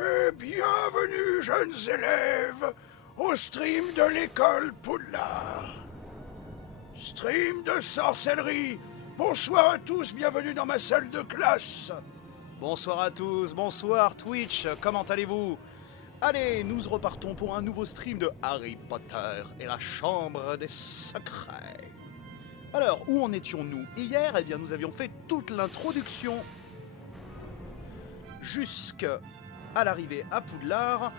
Et bienvenue, jeunes élèves, au stream de l'école Poudlard. Stream de sorcellerie. Bonsoir à tous, bienvenue dans ma salle de classe. Bonsoir à tous, bonsoir Twitch, comment allez-vous? Allez, nous repartons pour un nouveau stream de Harry Potter et la Chambre des Secrets. Alors, où en étions-nous hier? Eh bien, nous avions fait toute l'introduction jusqu'à l'arrivée à Poudlard,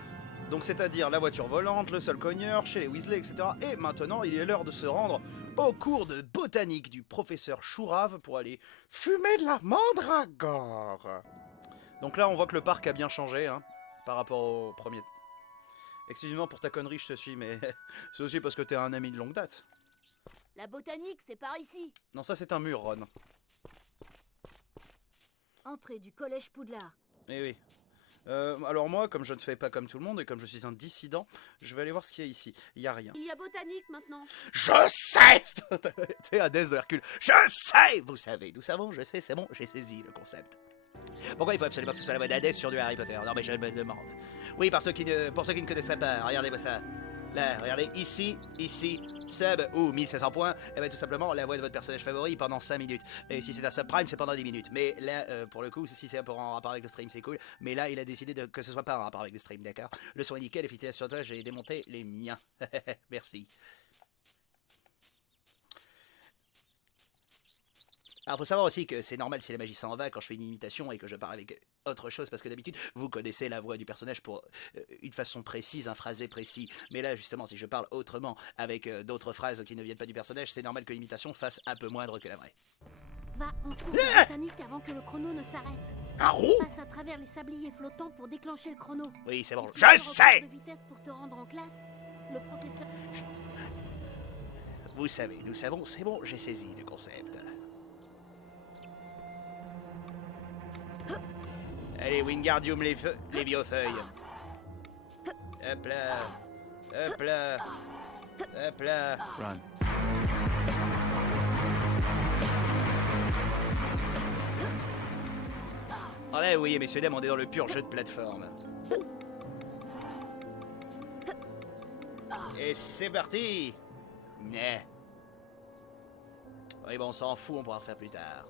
donc c'est-à-dire la voiture volante, le sol cogneur, chez les Weasley, etc. Et maintenant, il est l'heure de se rendre au cours de botanique du professeur Chourave pour aller fumer de la mandragore. Donc là, on voit que le parc a bien changé, hein, par rapport au premier. Excuse-moi pour ta connerie, je te suis, mais c'est aussi parce que t'es un ami de longue date. La botanique, c'est par ici. Non, ça c'est un mur, Ron. Entrée du collège Poudlard. Eh oui. Alors moi, comme je ne fais pas comme tout le monde et comme je suis un dissident, je vais aller voir ce qu'il y a ici. Il n'y a rien. Il y a botanique maintenant. Je sais. T'es Hadès de Hercule. Je sais. Vous savez, nous savons, je sais, c'est bon, j'ai saisi le concept. Pourquoi il faut absolument que ce soit la voix d'Hadès sur du Harry Potter? Non mais je me demande. Oui, pour ceux qui ne connaisseraient pas, regardez-moi ça. Là, regardez, ici, sub ou 1500 points, et bien tout simplement la voix de votre personnage favori pendant 5 minutes. Et si c'est un subprime, c'est pendant 10 minutes. Mais là, pour le coup, si c'est en rapport avec le stream, c'est cool. Mais là, il a décidé que ce soit pas en rapport avec le stream, d'accord? Le son est nickel, et félicitations sur toi, j'ai démonté les miens. Merci. Alors, faut savoir aussi que c'est normal si la magie s'en va quand je fais une imitation et que je parle avec autre chose, parce que d'habitude, vous connaissez la voix du personnage pour une façon précise, un phrasé précis. Mais là, justement, si je parle autrement, avec d'autres phrases qui ne viennent pas du personnage, c'est normal que l'imitation fasse un peu moindre que la vraie. Va en cours de botanique avant que le chrono ne s'arrête. Un roux? Passe à travers les sabliers flottants pour déclencher le chrono. Oui, c'est bon, Si tu je fais le sais! record de vitesse pour te rendre en classe, le professeur... Vous savez, nous savons, c'est bon, j'ai saisi le concept. Allez, Wingardium les vieux-feuilles. Hop là. Hop là. Hop là. Run. Oh là, vous voyez, messieurs, dames, on est dans le pur jeu de plateforme. Et c'est parti. Mais. Oui, bon, on s'en fout, on pourra refaire plus tard.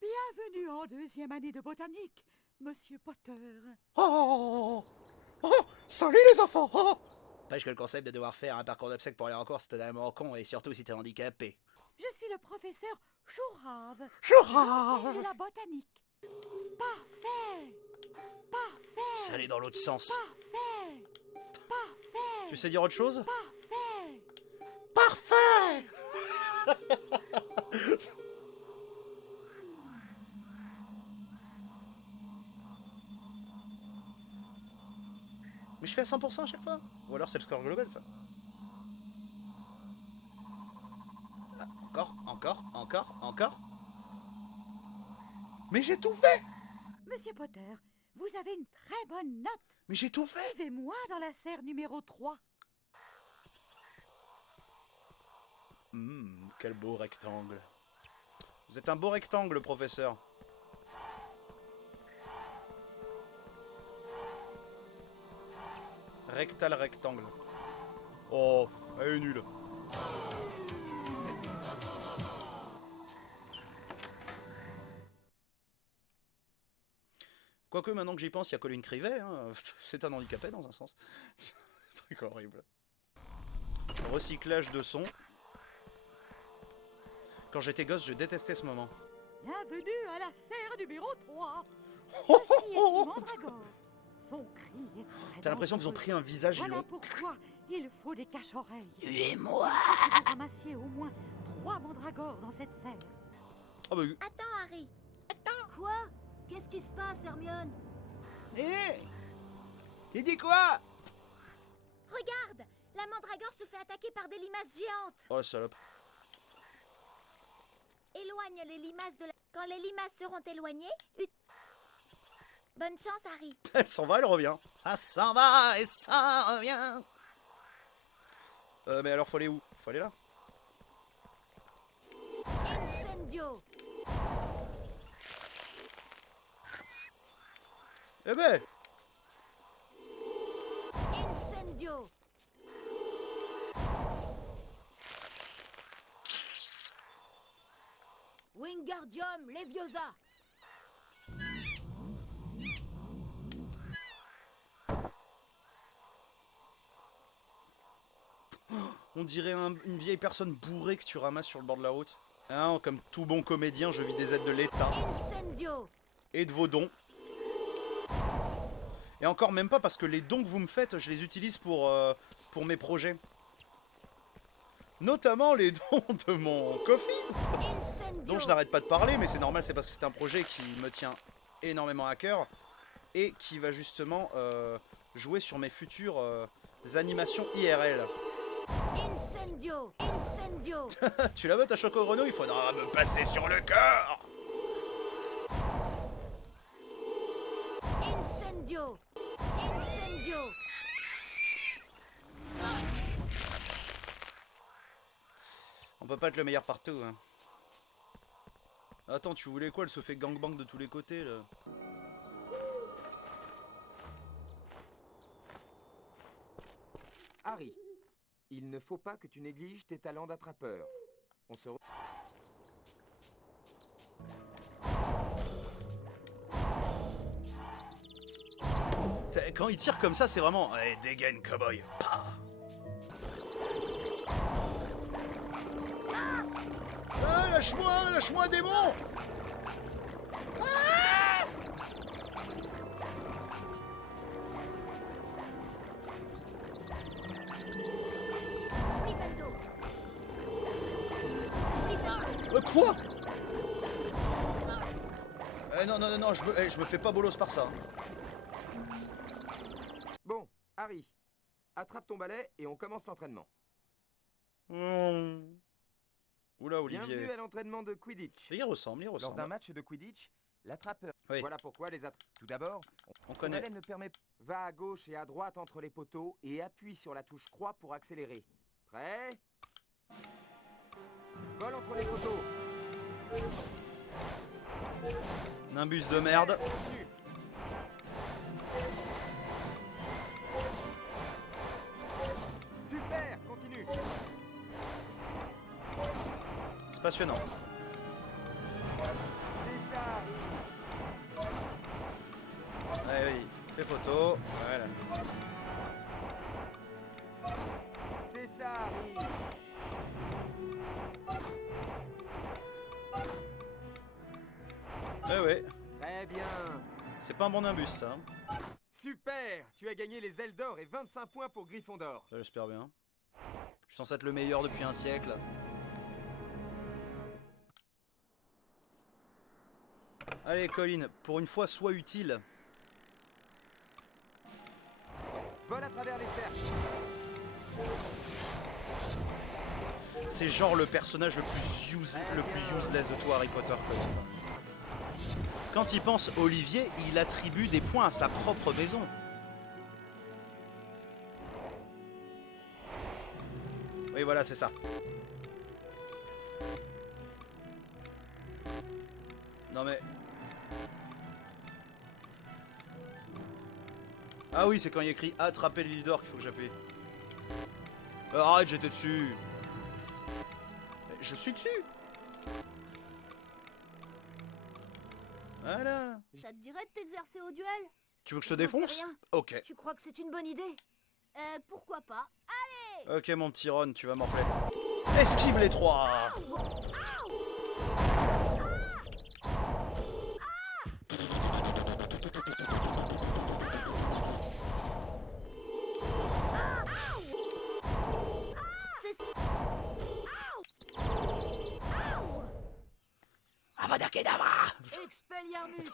Bienvenue en deuxième année de botanique, Monsieur Potter. Oh, salut les enfants. Pêche que le concept de devoir faire un parcours d'obsèques pour aller en cours, c'est totalement con, et surtout si t'es handicapé. Je suis le professeur Chourave. Chourave. De la botanique. Parfait. Parfait. Ça allait dans l'autre sens. Parfait. Parfait. Tu sais dire autre chose? Parfait. Parfait. Mais je fais à 100% à chaque fois. Ou alors c'est le score global, ça. Ah, encore. Mais j'ai tout fait. Monsieur Potter, vous avez une très bonne note. Mais j'ai tout fait. Suivez-moi dans la serre numéro 3. Quel beau rectangle. Vous êtes un beau rectangle, professeur. Rectangle. Oh, elle est nulle. Quoique, maintenant que j'y pense, il y a Colin Crivet. Hein. C'est un handicapé, dans un sens. Truc horrible. Recyclage de son. Quand j'étais gosse, je détestais ce moment. Bienvenue à la serre numéro 3. Oh, Ceci est une mandragore. Son cri est très T'as l'impression qu'ils ont pris un visage, ils Voilà l'ont... pourquoi il faut des cache-oreilles. Tuez-moi. Vous ramassiez au moins 3 mandragores dans cette serre. Oh bah... Attends, Harry. Attends. Quoi? Qu'est-ce qui se passe, Hermione? Hé tu dis quoi? Regarde, la mandragore se fait attaquer par des limaces géantes. Oh, salope. Éloigne les limaces de la... Quand les limaces seront éloignées, bonne chance, Harry. Elle s'en va, elle revient. Ça s'en va et ça revient. Mais alors, faut aller où? Faut aller là? Incendio. Eh ben, Incendio. Wingardium Leviosa. On dirait une vieille personne bourrée que tu ramasses sur le bord de la route. Hein, comme tout bon comédien, je vis des aides de l'État. Incendio. Et de vos dons. Et encore même pas parce que les dons que vous me faites, je les utilise pour mes projets. Notamment les dons de mon coffee, dont je n'arrête pas de parler, mais c'est normal, c'est parce que c'est un projet qui me tient énormément à cœur et qui va justement jouer sur mes futures animations IRL. Incendio. Incendio. Tu la veux ta Choco Renault? Il faudra me passer sur le corps. Incendio. Incendio. On peut pas être le meilleur partout, hein. Attends, tu voulais quoi? Elle se fait gangbang de tous les côtés, là. Harry, il ne faut pas que tu négliges tes talents d'attrapeur. On se... Quand il tire comme ça, c'est vraiment... Allez, dégaine, cowboy. Pah. Ah, lâche-moi, démon. Ah. Flipendo. Quoi? Non, je me fais pas bolos par ça. Bon, Harry, attrape ton balai et on commence l'entraînement. Oula, Bienvenue Olivier. à l'entraînement de Quidditch. Il ressemble. Lors d'un match de Quidditch, l'attrapeur... Oui. Voilà pourquoi les attrapeurs... Tout d'abord, On ton connaît. balai ne permet... Va à gauche et à droite entre les poteaux et appuie sur la touche croix pour accélérer. Prêt? Vole entre les poteaux. Nimbus de merde. Continue. Super, continue. C'est passionnant. C'est ça, Harry. Allez, vas-y. Fais photo. Voilà. C'est ça, Harry. Ouais. Très bien. C'est pas un bon nimbus, ça. Super. Tu as gagné les ailes d'or et 25 points pour Gryffondor. Ça, j'espère bien. Je suis censé être le meilleur depuis un siècle. Allez, Colin, pour une fois, sois utile. Vole à travers les cercles. C'est genre le personnage le plus useless de toi, Harry Potter, Colin. Quand il pense Olivier, il attribue des points à sa propre maison. Oui, voilà, c'est ça. Non mais... Ah oui, c'est quand il y a écrit attraper l'île d'or qu'il faut que j'appuie. Arrête, j'étais dessus. Je suis dessus. Voilà. Ça te dirait de t'exercer au duel? Tu veux que je te J'en sais défonce? rien. Ok. Tu crois que c'est une bonne idée? Pourquoi pas? Ok, mon petit Ron, tu vas morfler. Esquive les trois. Avada Kedavra. Expelliarmus!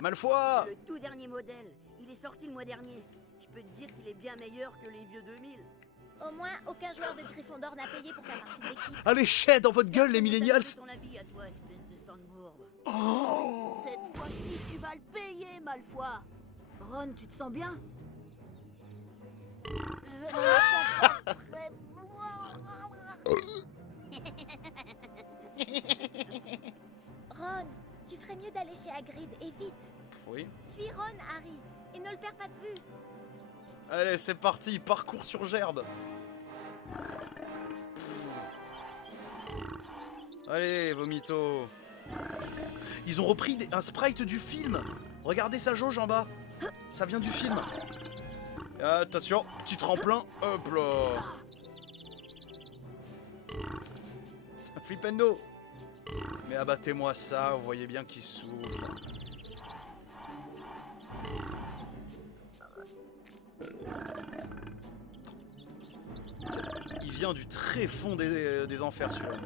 Malfoy. Le tout dernier modèle. Il est sorti le mois dernier. Je peux te dire qu'il est bien meilleur que les vieux 2000. Au moins, aucun joueur de Gryffondor n'a payé pour faire partie de l'équipe. Allez, chais dans votre gueule, les millennials. C'est ton avis à toi, espèce de sandbourbe. Oh. Cette fois-ci, tu vas le payer, Malfoy. Ron, tu te sens bien? Je me sens pas très Ron, tu ferais mieux d'aller chez Hagrid, et vite. Oui. Suis Ron, Harry, et ne le perds pas de vue. Allez, c'est parti, parcours sur gerbe. Allez, vomito. Ils ont repris un sprite du film. Regardez sa jauge en bas. Ça vient du film. Attention, petit tremplin. Hop là. Flipendo. Mais abattez-moi ça, vous voyez bien qu'il souffre. Il vient du très fond des enfers, celui-là.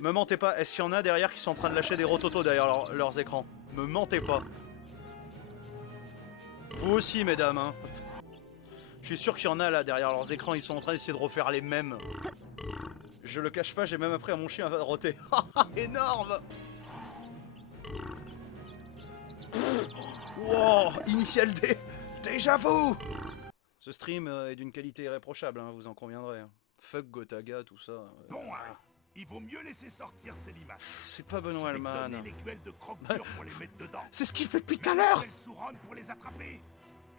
Me mentez pas, est-ce qu'il y en a derrière qui sont en train de lâcher des rototos derrière leurs écrans? Me mentez pas. Vous aussi, mesdames, hein. Je suis sûr qu'il y en a là derrière leurs écrans, ils sont en train d'essayer de refaire les mêmes. Je le cache pas, j'ai même appris à mon chien à roter. Énorme. Wow, Initial D. Déjà vous. Ce stream est d'une qualité irréprochable, hein, vous en conviendrez. Fuck Gotaga, tout ça. Bon, hein, il vaut mieux laisser sortir ces limaces. C'est pas Benoît Alman. Les gueules de croque-dur pour les mettre dedans. C'est ce qu'il fait depuis tout à l'heure. Pour les attraper.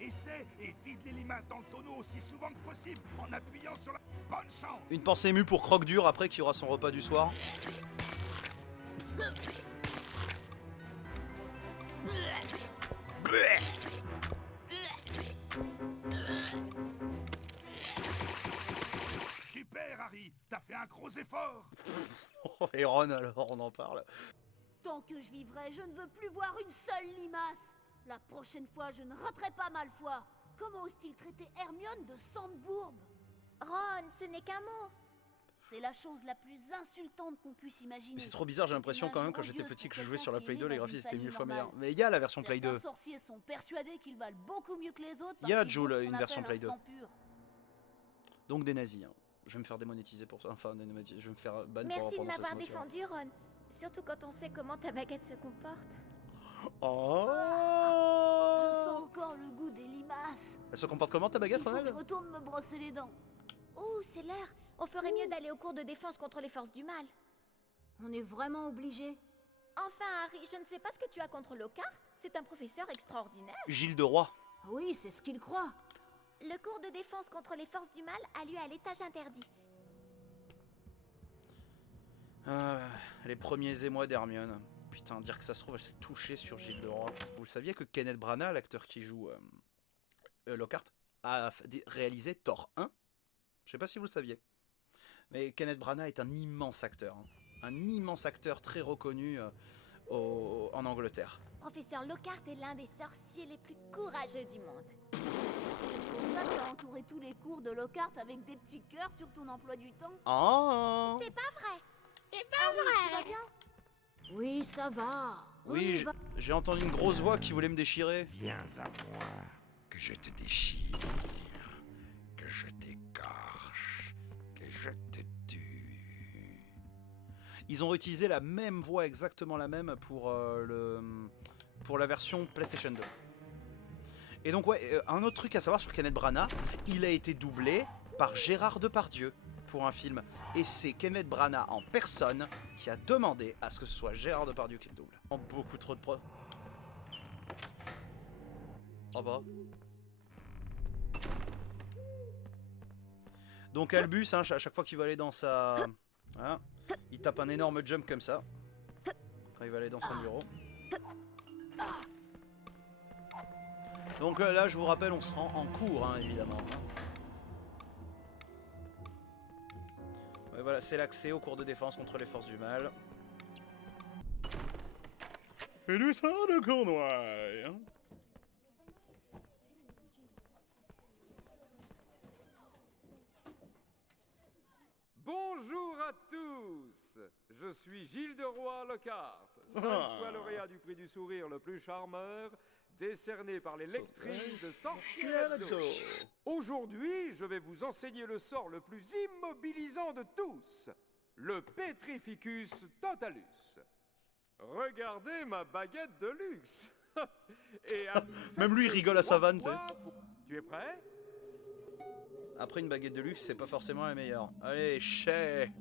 Essaie et vide les limaces dans le tonneau aussi souvent que possible en appuyant sur la bonne chance. Une pensée émue pour Croque-Dur après qui aura son repas du soir. Super Harry, t'as fait un gros effort. Et Ron alors, on en parle. Tant que je vivrai, je ne veux plus voir une seule limace. La prochaine fois, je ne raterai pas ma foi. Comment ose-t-il traiter Hermione de Sandbourbe? Ron, ce n'est qu'un mot. C'est la chose la plus insultante qu'on puisse imaginer. Mais c'est trop bizarre, j'ai l'impression quand même quand j'étais petit que je jouais sur la Play 2, les graphismes étaient 1000 fois meilleurs. Mais il y a la version Play 2. Les sorciers sont persuadés qu'ils valent beaucoup mieux que les autres. Il y a parce qu'ils Joule, ont ce une qu'on version appelle Play un 2. sang pur. Donc des nazis. Hein. Je vais me faire démonétiser pour ça. Enfin, démonétiser, je vais me faire ban pour Merci de reprendre m'avoir ce mot, tu vois. défendu, Ron. Surtout quand on sait comment ta baguette se comporte. Oh. Je sens encore le goût des limaces. Elle se comporte comment ta baguette, Il faut que Ronald? je retourne me brosser les dents. Oh, c'est l'heure. On ferait mieux d'aller au cours de défense contre les forces du mal. On est vraiment obligé. Enfin, Harry, je ne sais pas ce que tu as contre Lockhart. C'est un professeur extraordinaire. Gilles de Roi. Oui, c'est ce qu'il croit. Le cours de défense contre les forces du mal a lieu à l'étage interdit. Les premiers émois d'Hermione. Putain, dire que ça se trouve, elle s'est touchée sur Gilles de Roi. Vous le saviez que Kenneth Branagh, l'acteur qui joue Lockhart, a réalisé Thor 1? Je sais pas si vous le saviez. Mais Kenneth Branagh est un immense acteur. Hein. Un immense acteur très reconnu en Angleterre. Professeur Lockhart est l'un des sorciers les plus courageux du monde. Pour ça, tu as entouré tous les cours de Lockhart avec des petits cœurs sur ton emploi du temps. Oh. C'est pas vrai. Ça va bien? Oui, ça va. Oui, j'ai entendu une grosse voix qui voulait me déchirer. Viens à moi, que je te déchire, que je t'écorche, que je te tue. Ils ont utilisé la même voix, exactement la même, pour la version PlayStation 2. Et donc, ouais, un autre truc à savoir sur Kenneth Branagh, il a été doublé par Gérard Depardieu pour un film. Et c'est Kenneth Branagh en personne qui a demandé à ce que ce soit Gérard Depardieu qui le double. En beaucoup trop de preuves. Oh bah. Donc Albus, hein, à chaque fois qu'il va aller dans sa... Hein, il tape un énorme jump comme ça. Quand il va aller dans son bureau. Donc là, je vous rappelle, on se rend en cours, hein, évidemment. Ouais, voilà, c'est l'accès au cours de défense contre les forces du mal. Et du sang de Cornouailles, hein. Bonjour à tous. Je suis Gilles de Roi Lockhart, 5 fois lauréat du prix du sourire le plus charmeur, décerné par les lectrices de Sorcières d'eau. Aujourd'hui, je vais vous enseigner le sort le plus immobilisant de tous, le Petrificus Totalus. Regardez ma baguette de luxe. Et même lui, il rigole à sa vanne, tu sais. Tu es prêt? Après, une baguette de luxe, c'est pas forcément la meilleure. Allez, chais.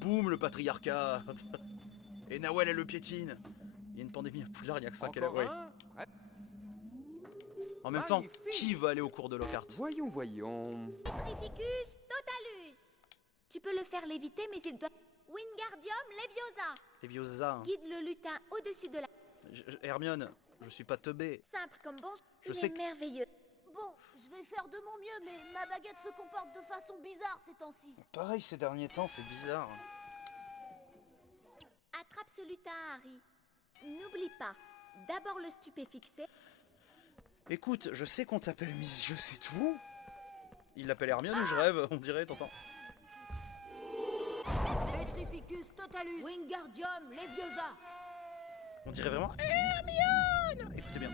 Boum, le patriarcat. Et Nawel, elle le piétine. Il y a une pandémie à Poudlard, il y a que 5 élèves. Encore Oui. un? Prêt? En même temps, Magnifique. qui veut aller au cours de Lockhart? Voyons. Petrificus totalus. Tu peux le faire léviter, mais il doit... Wingardium Leviosa. Leviosa. Hein. Guide le lutin au-dessus de la... Hermione, je suis pas teubé. Simple comme bon... Je Il sais est que- merveilleux. Bon, je vais faire de mon mieux, mais ma baguette se comporte de façon bizarre ces temps-ci. Pareil ces derniers temps, c'est bizarre. Attrape ce lutin, Harry. N'oublie pas, d'abord le stupéfixer. Écoute, je sais qu'on t'appelle Miss Je sais tout. Il l'appelle Hermione ou je rêve, on dirait, t'entends? Petrificus totalus. Wingardium Leviosa. On dirait vraiment Hermione. Écoutez bien.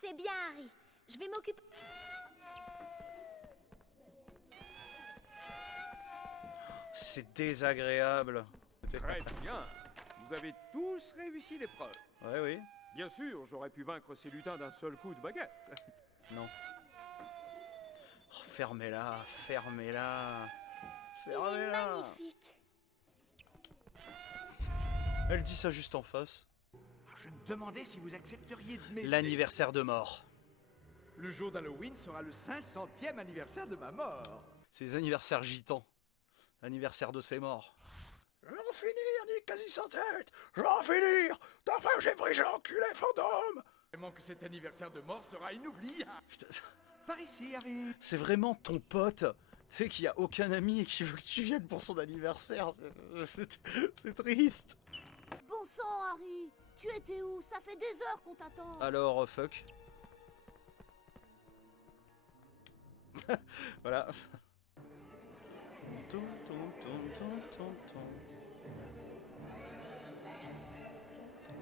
C'est bien, Harry. Je vais m'occuper... C'est désagréable. Très bien. Vous avez tous réussi l'épreuve. Ouais, oui. Bien sûr, j'aurais pu vaincre ces lutins d'un seul coup de baguette. Non. Oh, fermez-la, fermez-la. Il est Fermez-la. magnifique. Elle dit ça juste en face. Je me demandais si vous accepteriez de m'aider. L'anniversaire de mort. Le jour d'Halloween sera le 500e anniversaire de ma mort. C'est les anniversaires gitans. L'anniversaire de ses morts. Je vais en finir, Nick quasi sans tête. Je vais en finir. Ta femme, j'ai pris, j'ai enculé, fantôme. Vraiment que cet anniversaire de mort sera inoubliable. Putain, Par ici, Harry. c'est vraiment ton pote. Tu sais qu'il n'y a aucun ami qui veut que tu viennes pour son anniversaire. C'est triste. Bon sang, Harry. Tu étais où? Ça fait des heures qu'on t'attend. Alors, fuck. Voilà.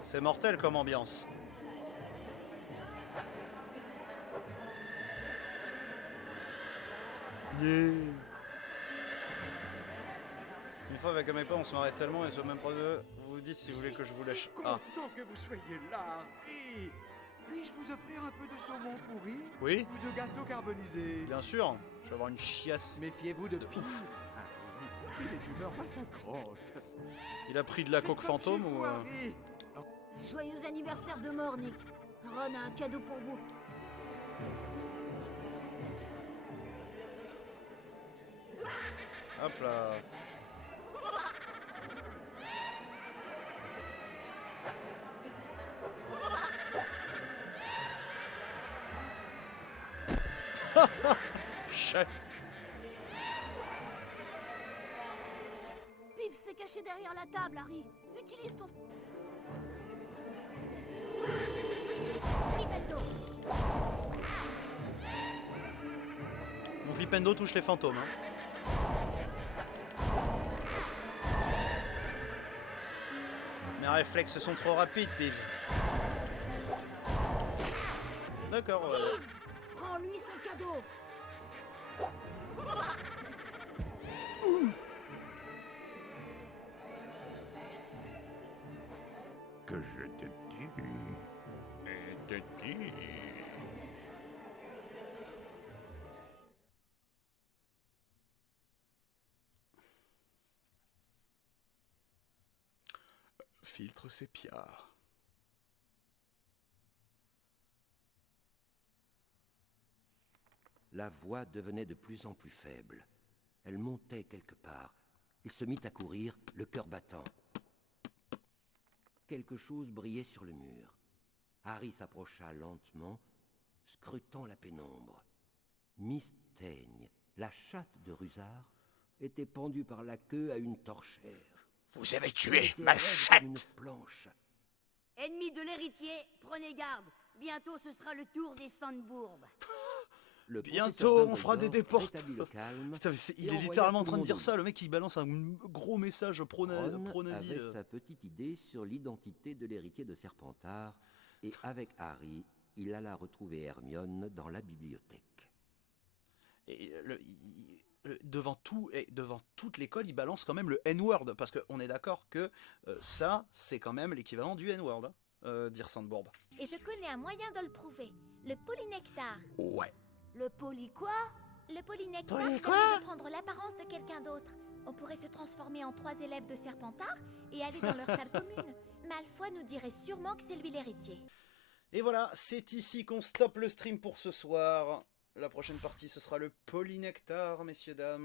C'est mortel comme ambiance. Yeah. Une fois avec mes pas, on se marrait tellement et sur le même projet, vous vous dites si vous voulez que je vous lâche. Ah, Content que vous soyez là, Harry. Puis-je vous offrir un peu de saumon pourri oui, ou de gâteau carbonisé? bien sûr. Je vais avoir une chiasse. Méfiez-vous de De Pips, ouf. Harry. Il est d'humeur massacrante. Il a pris de la coque C'est comme fantôme chez vous, ou... Harry. Joyeux anniversaire de mort, Nick. Ron a un cadeau pour vous. Hop là. Chais. Pips s'est caché derrière la table, Harry. Utilise ton... Flipendo. Mon Flipendo touche les fantômes. Hein. Mes réflexes sont trop rapides, Pips. D'accord. Pips, rends-lui son cadeau. Que je te tue. Et te tue. Filtre sépia. La voix devenait de plus en plus faible. Elle montait quelque part. Il se mit à courir, le cœur battant. Quelque chose brillait sur le mur. Harry s'approcha lentement, scrutant la pénombre. Miss Teigne, la chatte de Rusard, était pendue par la queue à une torchère. Vous avez Elle tué était ma raide chatte. comme une planche. Ennemi de l'héritier, prenez garde. Bientôt, ce sera le tour des Sandbourbes. Le Bientôt, professeur on fera des Dumbledore déportes. rétablit le calme. Putain, mais Et il est envoya littéralement en tout train le de dire monde ça. Le mec, il balance un gros message Ron pro-nazi. avait sa petite idée sur l'identité de l'héritier de Serpentard, et avec Harry, il alla retrouver Hermione dans la bibliothèque. Et devant toute l'école, il balance quand même le N-word. Parce qu'on est d'accord que ça, c'est quand même l'équivalent du N-word, dire Sandbourbe. Et je connais un moyen de le prouver. Le polynectar. Ouais. Le poli quoi? Le polynectar Poly permet quoi de prendre l'apparence de quelqu'un d'autre. On pourrait se transformer en 3 élèves de Serpentard et aller dans leur salle commune. Malfoy nous dirait sûrement que c'est lui l'héritier. Et voilà, c'est ici qu'on stoppe le stream pour ce soir. La prochaine partie, ce sera le polynectar, messieurs, dames.